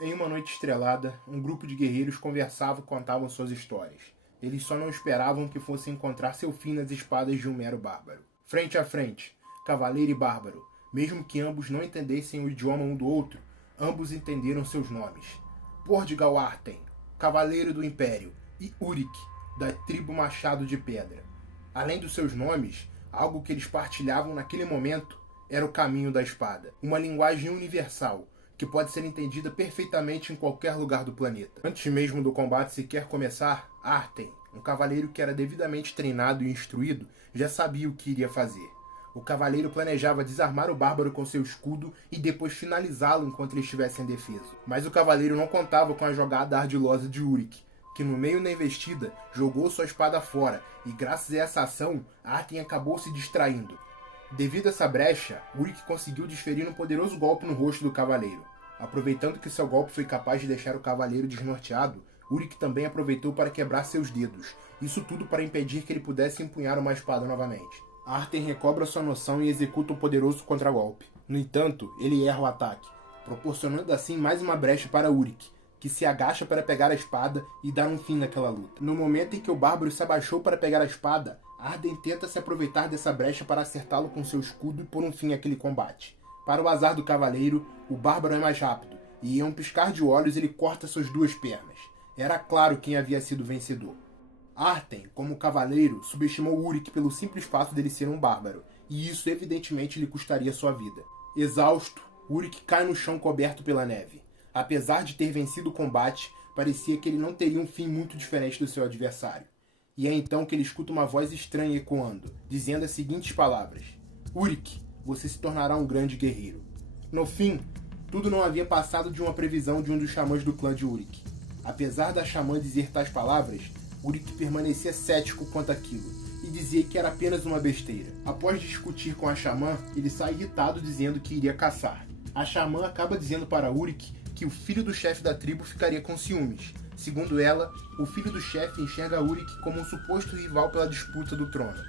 Em uma noite estrelada, um grupo de guerreiros conversava e contavam suas histórias. Eles só não esperavam que fossem encontrar seu fim nas espadas de um mero bárbaro. Frente a frente, cavaleiro e bárbaro, mesmo que ambos não entendessem o idioma um do outro, ambos entenderam seus nomes. Pordigal Arten, cavaleiro do Império, e Urik, da tribo Machado de Pedra. Além dos seus nomes, algo que eles partilhavam naquele momento era o caminho da espada, uma linguagem universal, que pode ser entendida perfeitamente em qualquer lugar do planeta. Antes mesmo do combate sequer começar, Arten, um cavaleiro que era devidamente treinado e instruído, já sabia o que iria fazer. O cavaleiro planejava desarmar o bárbaro com seu escudo e depois finalizá-lo enquanto ele estivesse indefeso. Mas o cavaleiro não contava com a jogada ardilosa de Urik, que no meio da investida jogou sua espada fora e graças a essa ação, Arten acabou se distraindo. Devido a essa brecha, Urik conseguiu desferir um poderoso golpe no rosto do cavaleiro. Aproveitando que seu golpe foi capaz de deixar o cavaleiro desnorteado, Urik também aproveitou para quebrar seus dedos, isso tudo para impedir que ele pudesse empunhar uma espada novamente. Arten recobra sua noção e executa um poderoso contragolpe. No entanto, ele erra o ataque, proporcionando assim mais uma brecha para Urik, que se agacha para pegar a espada e dar um fim naquela luta. No momento em que o bárbaro se abaixou para pegar a espada, Arten tenta se aproveitar dessa brecha para acertá-lo com seu escudo e pôr um fim àquele combate. Para o azar do cavaleiro, o bárbaro é mais rápido, e em um piscar de olhos ele corta suas duas pernas. Era claro quem havia sido o vencedor. Arten, como cavaleiro, subestimou Urik pelo simples fato dele ser um bárbaro, e isso evidentemente lhe custaria sua vida. Exausto, Urik cai no chão coberto pela neve. Apesar de ter vencido o combate, parecia que ele não teria um fim muito diferente do seu adversário. E é então que ele escuta uma voz estranha ecoando, dizendo as seguintes palavras: Urik, você se tornará um grande guerreiro. No fim, tudo não havia passado de uma previsão de um dos xamãs do clã de Urik. Apesar da xamã dizer tais palavras, Urik permanecia cético quanto àquilo, e dizia que era apenas uma besteira. Após discutir com a xamã, ele sai irritado dizendo que iria caçar. A xamã acaba dizendo para Urik que o filho do chefe da tribo ficaria com ciúmes. Segundo ela, o filho do chefe enxerga Urik como um suposto rival pela disputa do trono,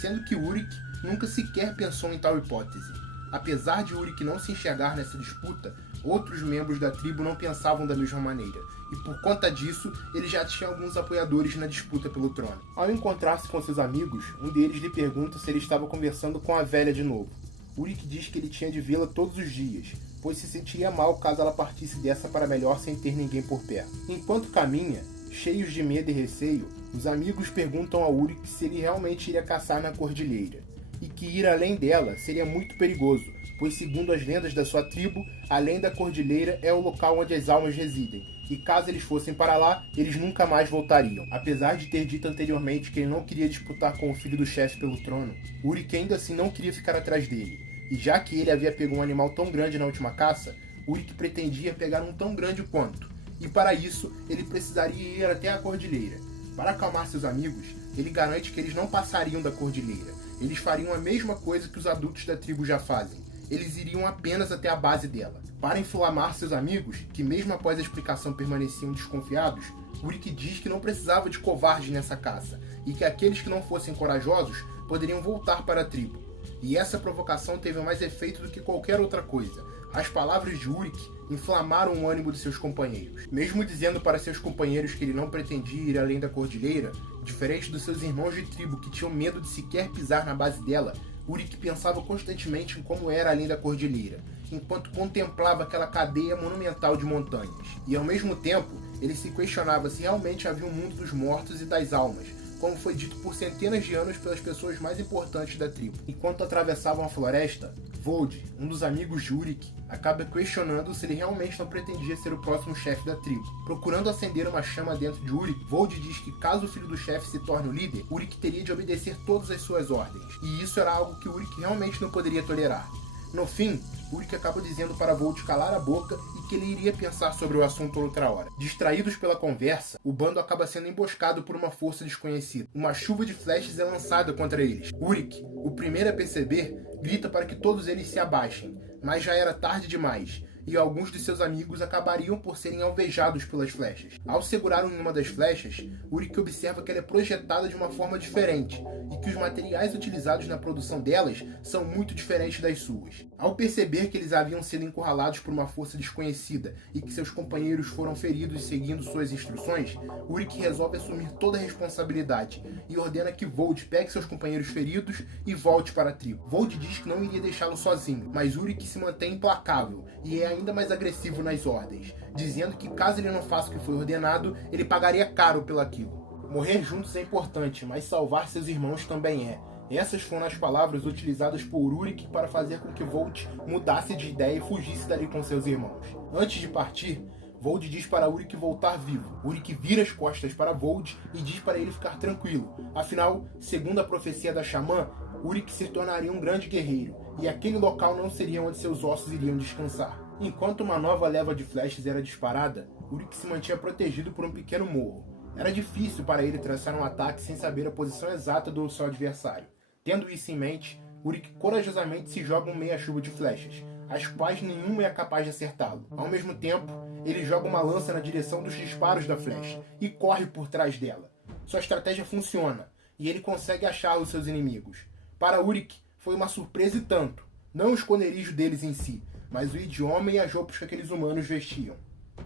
sendo que Urik nunca sequer pensou em tal hipótese. Apesar de Urik não se enxergar nessa disputa, outros membros da tribo não pensavam da mesma maneira, e por conta disso, ele já tinha alguns apoiadores na disputa pelo trono. Ao encontrar-se com seus amigos, um deles lhe pergunta se ele estava conversando com a velha de novo. Urik diz que ele tinha de vê-la todos os dias, pois se sentiria mal caso ela partisse dessa para melhor sem ter ninguém por perto. Enquanto caminha, cheios de medo e receio, os amigos perguntam a Urik se ele realmente iria caçar na cordilheira, e que ir além dela seria muito perigoso, pois segundo as lendas da sua tribo, além da cordilheira é o local onde as almas residem, e caso eles fossem para lá, eles nunca mais voltariam. Apesar de ter dito anteriormente que ele não queria disputar com o filho do chefe pelo trono, Urik ainda assim não queria ficar atrás dele, e já que ele havia pego um animal tão grande na última caça, Urik pretendia pegar um tão grande quanto, e para isso ele precisaria ir até a cordilheira. Para acalmar seus amigos, ele garante que eles não passariam da cordilheira, eles fariam a mesma coisa que os adultos da tribo já fazem, eles iriam apenas até a base dela. Para inflamar seus amigos, que mesmo após a explicação permaneciam desconfiados, Urik diz que não precisava de covardes nessa caça, e que aqueles que não fossem corajosos poderiam voltar para a tribo. E essa provocação teve mais efeito do que qualquer outra coisa. As palavras de Urik inflamaram o ânimo de seus companheiros. Mesmo dizendo para seus companheiros que ele não pretendia ir além da cordilheira, diferente dos seus irmãos de tribo que tinham medo de sequer pisar na base dela, Urik pensava constantemente em como era além da cordilheira, enquanto contemplava aquela cadeia monumental de montanhas. E ao mesmo tempo, ele se questionava se realmente havia um mundo dos mortos e das almas, como foi dito por centenas de anos pelas pessoas mais importantes da tribo. Enquanto atravessavam a floresta, Vold, um dos amigos de Urik, acaba questionando se ele realmente não pretendia ser o próximo chefe da tribo. Procurando acender uma chama dentro de Urik, Vold diz que caso o filho do chefe se torne o líder, Urik teria de obedecer todas as suas ordens, e isso era algo que Urik realmente não poderia tolerar. No fim, Urik acaba dizendo para Vold calar a boca e que ele iria pensar sobre o assunto outra hora. Distraídos pela conversa, o bando acaba sendo emboscado por uma força desconhecida. Uma chuva de flechas é lançada contra eles. Urik, o primeiro a perceber, grita para que todos eles se abaixem, mas já era tarde demais, e alguns de seus amigos acabariam por serem alvejados pelas flechas. Ao segurar uma das flechas, Urik observa que ela é projetada de uma forma diferente e que os materiais utilizados na produção delas são muito diferentes das suas. Ao perceber que eles haviam sido encurralados por uma força desconhecida e que seus companheiros foram feridos seguindo suas instruções, Urik resolve assumir toda a responsabilidade e ordena que Vold pegue seus companheiros feridos e volte para a tribo. Vold diz que não iria deixá-lo sozinho, mas Urik se mantém implacável e é ainda mais agressivo nas ordens, dizendo que caso ele não faça o que foi ordenado, ele pagaria caro pelaquilo. Morrer juntos é importante, mas salvar seus irmãos também é. Essas foram as palavras utilizadas por Urik para fazer com que Vold mudasse de ideia e fugisse dali com seus irmãos. Antes de partir, Vold diz para Urik voltar vivo. Urik vira as costas para Vold e diz para ele ficar tranquilo. Afinal, segundo a profecia da xamã, Urik se tornaria um grande guerreiro, e aquele local não seria onde seus ossos iriam descansar. Enquanto uma nova leva de flechas era disparada, Urik se mantinha protegido por um pequeno morro. Era difícil para ele traçar um ataque sem saber a posição exata do seu adversário. Tendo isso em mente, Urik corajosamente se joga um meia-chuva de flechas, as quais nenhuma é capaz de acertá-lo. Ao mesmo tempo, ele joga uma lança na direção dos disparos da flecha e corre por trás dela. Sua estratégia funciona, e ele consegue achar os seus inimigos. Para Urik, foi uma surpresa e tanto, não o esconderijo deles em si, mas o idioma e as roupas que aqueles humanos vestiam.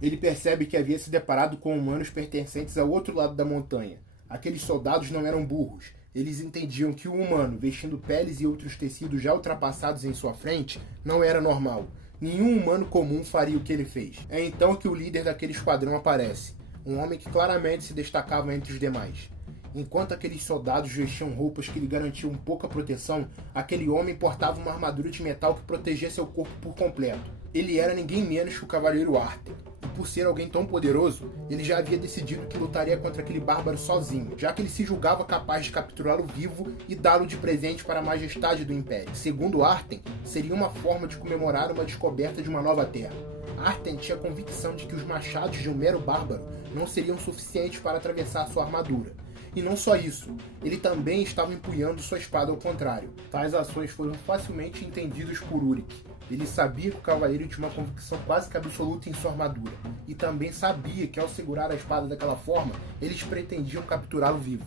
Ele percebe que havia se deparado com humanos pertencentes ao outro lado da montanha. Aqueles soldados não eram burros. Eles entendiam que o humano, vestindo peles e outros tecidos já ultrapassados em sua frente, não era normal. Nenhum humano comum faria o que ele fez. É então que o líder daquele esquadrão aparece, um homem que claramente se destacava entre os demais. Enquanto aqueles soldados vestiam roupas que lhe garantiam pouca proteção, aquele homem portava uma armadura de metal que protegia seu corpo por completo. Ele era ninguém menos que o Cavaleiro Arthur, e por ser alguém tão poderoso, ele já havia decidido que lutaria contra aquele bárbaro sozinho, já que ele se julgava capaz de capturá-lo vivo e dá-lo de presente para a majestade do Império. Segundo Arthur, seria uma forma de comemorar uma descoberta de uma nova terra. Arthur tinha a convicção de que os machados de um mero bárbaro não seriam suficientes para atravessar sua armadura. E não só isso, ele também estava empunhando sua espada ao contrário. Tais ações foram facilmente entendidas por Urik. Ele sabia que o cavaleiro tinha uma convicção quase que absoluta em sua armadura, e também sabia que ao segurar a espada daquela forma, eles pretendiam capturá-lo vivo.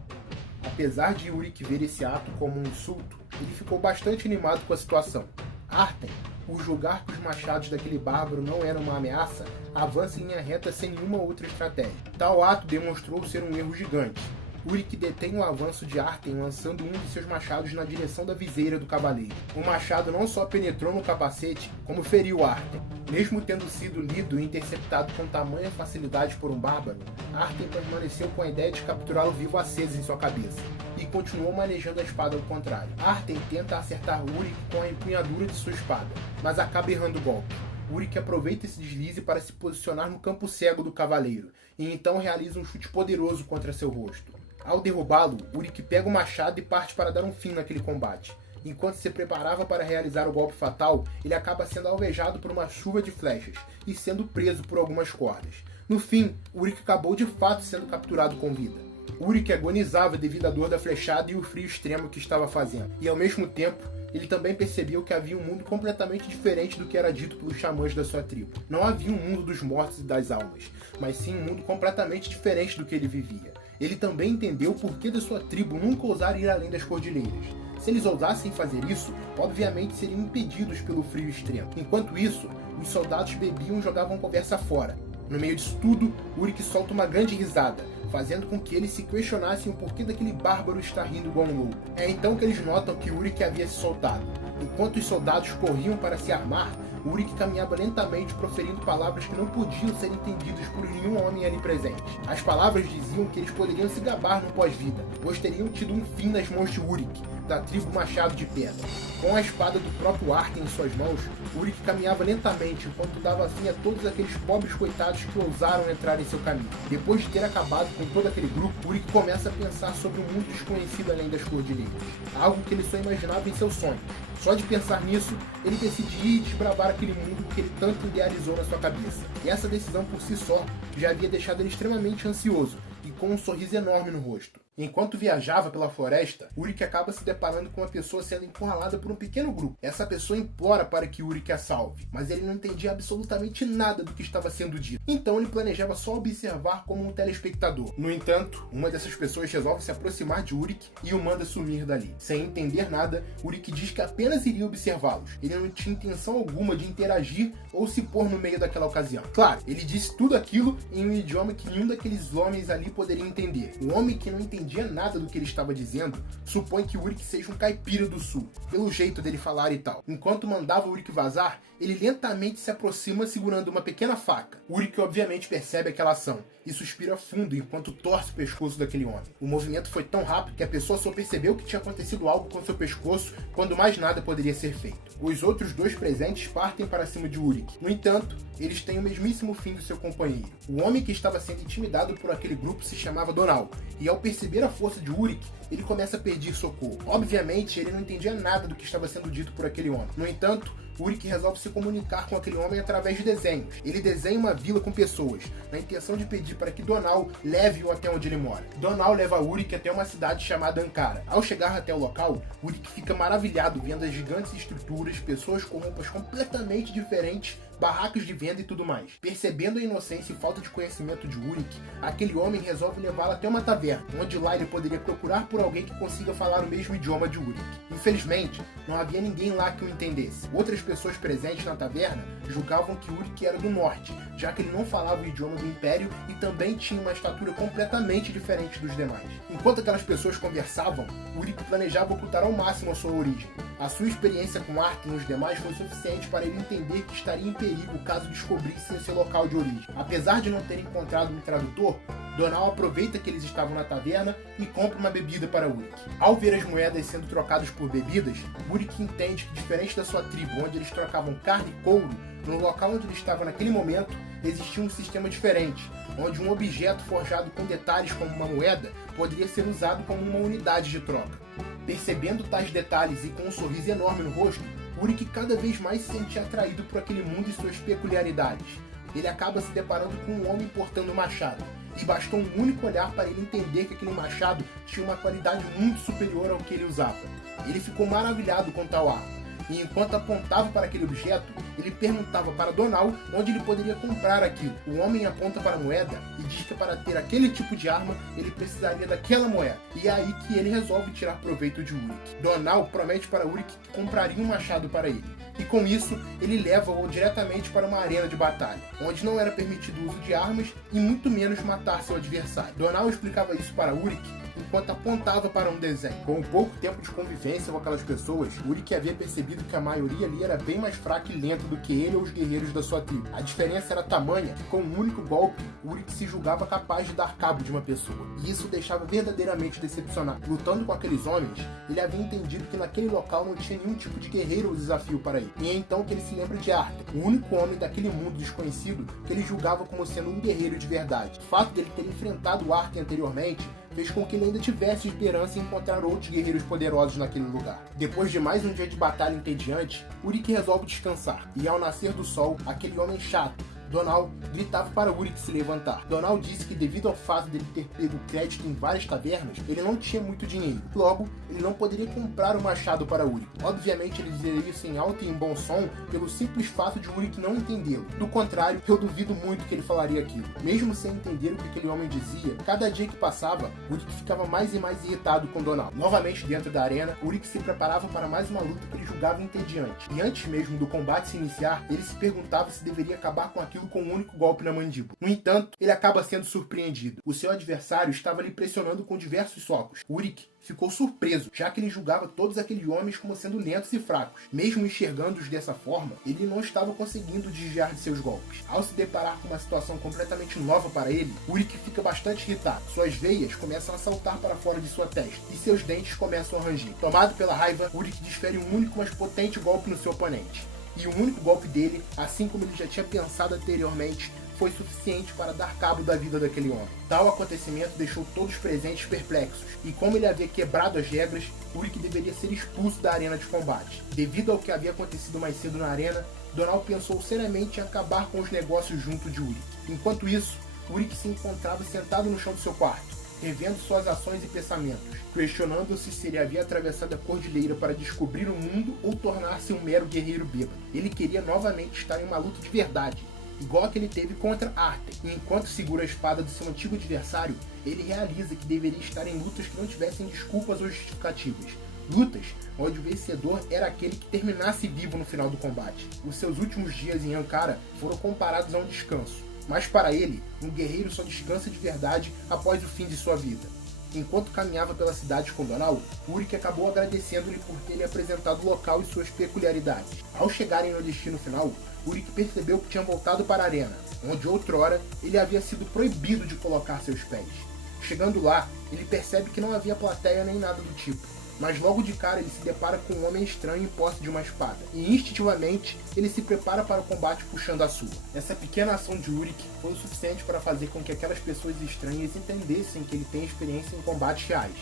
Apesar de Urik ver esse ato como um insulto, ele ficou bastante animado com a situação. Arthur, por julgar que os machados daquele bárbaro não eram uma ameaça, avança em linha reta sem nenhuma outra estratégia. Tal ato demonstrou ser um erro gigante. Urik detém o avanço de Arthur lançando um de seus machados na direção da viseira do cavaleiro. O machado não só penetrou no capacete, como feriu Arthur. Mesmo tendo sido lido e interceptado com tamanha facilidade por um bárbaro, Arthur permaneceu com a ideia de capturá-lo vivo acesa em sua cabeça, e continuou manejando a espada ao contrário. Arthur tenta acertar Urik com a empunhadura de sua espada, mas acaba errando o golpe. Urik aproveita esse deslize para se posicionar no campo cego do cavaleiro, e então realiza um chute poderoso contra seu rosto. Ao derrubá-lo, Urik pega o machado e parte para dar um fim naquele combate. Enquanto se preparava para realizar o golpe fatal, ele acaba sendo alvejado por uma chuva de flechas e sendo preso por algumas cordas. No fim, Urik acabou de fato sendo capturado com vida. Urik agonizava devido à dor da flechada e o frio extremo que estava fazendo. E ao mesmo tempo, ele também percebeu que havia um mundo completamente diferente do que era dito pelos xamãs da sua tribo. Não havia um mundo dos mortos e das almas, mas sim um mundo completamente diferente do que ele vivia. Ele também entendeu o porquê da sua tribo nunca ousar ir além das cordilheiras. Se eles ousassem fazer isso, obviamente seriam impedidos pelo frio extremo. Enquanto isso, os soldados bebiam e jogavam conversa fora. No meio disso tudo, Urik solta uma grande risada, fazendo com que eles se questionassem o porquê daquele bárbaro estar rindo igual um louco. É então que eles notam que Urik havia se soltado. Enquanto os soldados corriam para se armar, Urik caminhava lentamente, proferindo palavras que não podiam ser entendidas por nenhum homem ali presente. As palavras diziam que eles poderiam se gabar no pós-vida, pois teriam tido um fim nas mãos de Urik, da tribo Machado de Pedra. Com a espada do próprio Arthur em suas mãos, Urik caminhava lentamente enquanto dava fim a todos aqueles pobres coitados que ousaram entrar em seu caminho. Depois de ter acabado com todo aquele grupo, Urik começa a pensar sobre um mundo desconhecido além das cordilheiras, algo que ele só imaginava em seus sonhos. Só de pensar nisso, ele decide ir e desbravar aquele mundo que ele tanto idealizou na sua cabeça. E essa decisão por si só já havia deixado ele extremamente ansioso e com um sorriso enorme no rosto. Enquanto viajava pela floresta, Urik acaba se deparando com uma pessoa sendo encurralada por um pequeno grupo. Essa pessoa implora para que Urik a salve, mas ele não entendia absolutamente nada do que estava sendo dito. Então ele planejava só observar como um telespectador. No entanto, uma dessas pessoas resolve se aproximar de Urik e o manda sumir dali. Sem entender nada, Urik diz que apenas iria observá-los. Ele não tinha intenção alguma de interagir ou se pôr no meio daquela ocasião. Claro, ele disse tudo aquilo em um idioma que nenhum daqueles homens ali poderia entender. O homem que não entendia nada do que ele estava dizendo supõe que Urik seja um caipira do sul, pelo jeito dele falar e tal. Enquanto mandava Urik vazar, ele lentamente se aproxima segurando uma pequena faca. Urik obviamente percebe aquela ação e suspira fundo enquanto torce o pescoço daquele homem. O movimento foi tão rápido que a pessoa só percebeu que tinha acontecido algo com seu pescoço quando mais nada poderia ser feito. Os outros dois presentes partem para cima de Urik. No entanto, eles têm o mesmíssimo fim do seu companheiro. O homem que estava sendo intimidado por aquele grupo se chamava Donal, e ao perceber a força de Urik, ele começa a pedir socorro. Obviamente, ele não entendia nada do que estava sendo dito por aquele homem. No entanto, Urik resolve se comunicar com aquele homem através de desenhos. Ele desenha uma vila com pessoas, na intenção de pedir para que Donal leve-o até onde ele mora. Donal leva Urik até uma cidade chamada Ankara. Ao chegar até o local, Urik fica maravilhado vendo as gigantes estruturas, pessoas com roupas completamente diferentes, barracas de venda e tudo mais. Percebendo a inocência e falta de conhecimento de Urik, aquele homem resolve levá-lo até uma taverna, onde lá ele poderia procurar por alguém que consiga falar o mesmo idioma de Urik. Infelizmente, não havia ninguém lá que o entendesse. Outras pessoas presentes na taverna julgavam que Urik era do norte, já que ele não falava o idioma do Império e também tinha uma estatura completamente diferente dos demais. Enquanto aquelas pessoas conversavam, Urik planejava ocultar ao máximo a sua origem. A sua experiência com Arthur e os demais foi suficiente para ele entender que estaria em perigo caso descobrissem o seu local de origem. Apesar de não ter encontrado um tradutor, Donal aproveita que eles estavam na taverna e compra uma bebida para Urik. Ao ver as moedas sendo trocadas por bebidas, Urik entende que, diferente da sua tribo, onde eles trocavam carne e couro, no local onde ele estava naquele momento, existia um sistema diferente, onde um objeto forjado com detalhes como uma moeda poderia ser usado como uma unidade de troca. Percebendo tais detalhes e com um sorriso enorme no rosto, Urik cada vez mais se sente atraído por aquele mundo e suas peculiaridades. Ele acaba se deparando com um homem portando um machado, e bastou um único olhar para ele entender que aquele machado tinha uma qualidade muito superior ao que ele usava. Ele ficou maravilhado com tal arma, e enquanto apontava para aquele objeto, ele perguntava para Donal onde ele poderia comprar aquilo. O homem aponta para a moeda e diz que para ter aquele tipo de arma, ele precisaria daquela moeda. E é aí que ele resolve tirar proveito de Urik. Donal promete para Urik que compraria um machado para ele. E com isso, ele leva-o diretamente para uma arena de batalha, onde não era permitido o uso de armas e muito menos matar seu adversário. Donal explicava isso para Urik enquanto apontava para um desenho. Com pouco tempo de convivência com aquelas pessoas, Urik havia percebido que a maioria ali era bem mais fraca e lenta do que ele ou os guerreiros da sua tribo. A diferença era tamanha que, com um único golpe, Urik se julgava capaz de dar cabo de uma pessoa. E isso o deixava verdadeiramente decepcionado. Lutando com aqueles homens, ele havia entendido que naquele local não tinha nenhum tipo de guerreiro ou desafio para ele. E é então que ele se lembra de Arthur, o único homem daquele mundo desconhecido que ele julgava como sendo um guerreiro de verdade. O fato dele ter enfrentado Arthur anteriormente fez com que ele ainda tivesse esperança em encontrar outros guerreiros poderosos naquele lugar. Depois de mais um dia de batalha entediante, Urik resolve descansar, e ao nascer do sol, aquele homem chato, Donal, gritava para Urik se levantar. Donal disse que, devido ao fato dele ter pego crédito em várias tavernas, ele não tinha muito dinheiro. Logo, ele não poderia comprar o machado para Urik. Obviamente, ele dizeria isso em alto e em bom som, pelo simples fato de Urik não entendê-lo. Do contrário, eu duvido muito que ele falaria aquilo. Mesmo sem entender o que aquele homem dizia, cada dia que passava, Urik ficava mais e mais irritado com Donal. Novamente dentro da arena, Urik se preparava para mais uma luta que ele julgava entediante. E antes mesmo do combate se iniciar, ele se perguntava se deveria acabar com aquilo com um único golpe na mandíbula. No entanto, ele acaba sendo surpreendido. O seu adversário estava lhe pressionando com diversos socos. Urik ficou surpreso, já que ele julgava todos aqueles homens como sendo lentos e fracos. Mesmo enxergando-os dessa forma, ele não estava conseguindo desviar de seus golpes. Ao se deparar com uma situação completamente nova para ele, Urik fica bastante irritado. Suas veias começam a saltar para fora de sua testa, e seus dentes começam a ranger. Tomado pela raiva, Urik desfere um único, mas potente golpe no seu oponente. E o único golpe dele, assim como ele já tinha pensado anteriormente, foi suficiente para dar cabo da vida daquele homem. Tal acontecimento deixou todos presentes perplexos, e como ele havia quebrado as regras, Urik deveria ser expulso da arena de combate. Devido ao que havia acontecido mais cedo na arena, Donal pensou seriamente em acabar com os negócios junto de Urik. Enquanto isso, Urik se encontrava sentado no chão do seu quarto, revendo suas ações e pensamentos, questionando-se se ele havia atravessado a cordilheira para descobrir o mundo ou tornar-se um mero guerreiro bêbado. Ele queria novamente estar em uma luta de verdade, igual a que ele teve contra Arthur, e enquanto segura a espada do seu antigo adversário, ele realiza que deveria estar em lutas que não tivessem desculpas ou justificativas. Lutas onde o vencedor era aquele que terminasse vivo no final do combate. Os seus últimos dias em Ankara foram comparados a um descanso, mas para ele, um guerreiro só descansa de verdade após o fim de sua vida. Enquanto caminhava pela cidade com Donal, Urik acabou agradecendo-lhe por ter lhe apresentado o local e suas peculiaridades. Ao chegarem no destino final, Urik percebeu que tinha voltado para a arena, onde outrora ele havia sido proibido de colocar seus pés. Chegando lá, ele percebe que não havia plateia nem nada do tipo, mas logo de cara ele se depara com um homem estranho em posse de uma espada, e instintivamente ele se prepara para o combate puxando a sua. Essa pequena ação de Urik foi o suficiente para fazer com que aquelas pessoas estranhas entendessem que ele tem experiência em combates reais.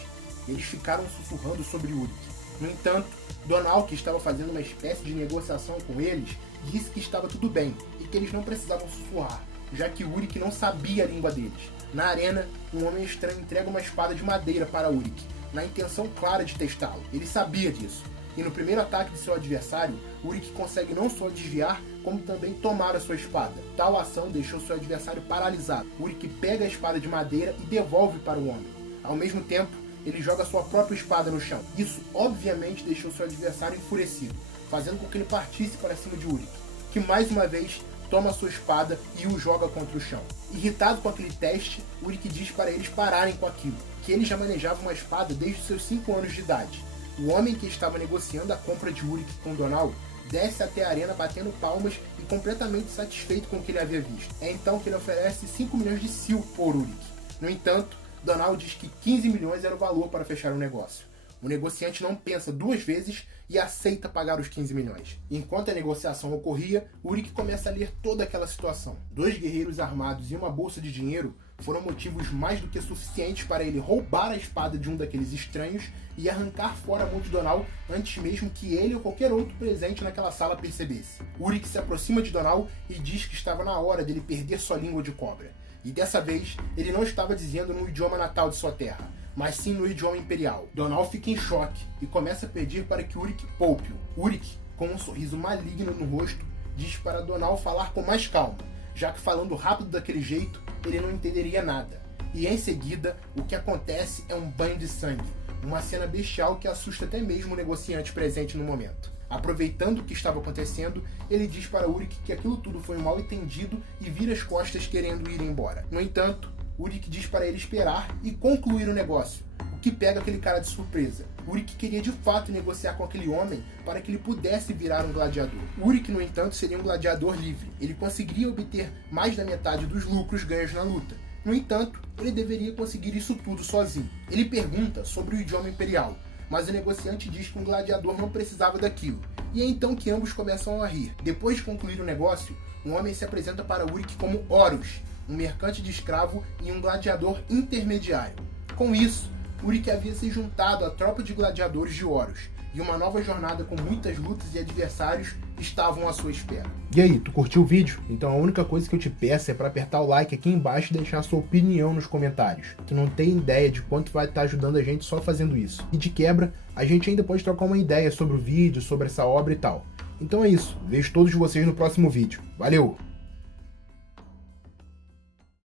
Eles ficaram sussurrando sobre Urik. No entanto, Donal, que estava fazendo uma espécie de negociação com eles, disse que estava tudo bem e que eles não precisavam sussurrar, já que Urik não sabia a língua deles. Na arena, um homem estranho entrega uma espada de madeira para Urik, na intenção clara de testá-lo. Ele sabia disso, e no primeiro ataque de seu adversário, Urik consegue não só desviar, como também tomar a sua espada. Tal ação deixou seu adversário paralisado. Urik pega a espada de madeira e devolve para o homem. Ao mesmo tempo, ele joga sua própria espada no chão. Isso obviamente deixou seu adversário enfurecido, fazendo com que ele partisse para cima de Urik, que mais uma vez toma sua espada e o joga contra o chão. Irritado com aquele teste, Urik diz para eles pararem com aquilo, que ele já manejava uma espada desde seus 5 anos de idade. O homem que estava negociando a compra de Urik com Donal desce até a arena batendo palmas e completamente satisfeito com o que ele havia visto. É então que ele oferece 5 milhões de sil por Urik. No entanto, Donal diz que 15 milhões era o valor para fechar o negócio. O negociante não pensa 2 vezes e aceita pagar os 15 milhões. Enquanto a negociação ocorria, Urik começa a ler toda aquela situação. 2 guerreiros armados e uma bolsa de dinheiro foram motivos mais do que suficientes para ele roubar a espada de um daqueles estranhos e arrancar fora a mão de Donal antes mesmo que ele ou qualquer outro presente naquela sala percebesse. Urik se aproxima de Donal e diz que estava na hora dele perder sua língua de cobra. E dessa vez, ele não estava dizendo no idioma natal de sua terra, mas sim no idioma imperial. Donal fica em choque e começa a pedir para que Urik poupe-o. Urik, com um sorriso maligno no rosto, diz para Donal falar com mais calma, já que falando rápido daquele jeito, ele não entenderia nada. E em seguida, o que acontece é um banho de sangue, uma cena bestial que assusta até mesmo o negociante presente no momento. Aproveitando o que estava acontecendo, ele diz para Urik que aquilo tudo foi um mal entendido e vira as costas querendo ir embora. No entanto, Urik diz para ele esperar e concluir o negócio, o que pega aquele cara de surpresa. Urik queria de fato negociar com aquele homem para que ele pudesse virar um gladiador. Urik, no entanto, seria um gladiador livre. Ele conseguiria obter mais da metade dos lucros ganhos na luta. No entanto, ele deveria conseguir isso tudo sozinho. Ele pergunta sobre o idioma imperial, mas o negociante diz que um gladiador não precisava daquilo. E é então que ambos começam a rir. Depois de concluir o negócio, um homem se apresenta para Urik como Horus, um mercante de escravo e um gladiador intermediário. Com isso, Urik havia se juntado à tropa de gladiadores de Horus, e uma nova jornada com muitas lutas e adversários estavam à sua espera. E aí, tu curtiu o vídeo? Então a única coisa que eu te peço é para apertar o like aqui embaixo e deixar a sua opinião nos comentários. Tu não tem ideia de quanto vai estar ajudando a gente só fazendo isso. E de quebra, a gente ainda pode trocar uma ideia sobre o vídeo, sobre essa obra e tal. Então é isso, vejo todos vocês no próximo vídeo. Valeu!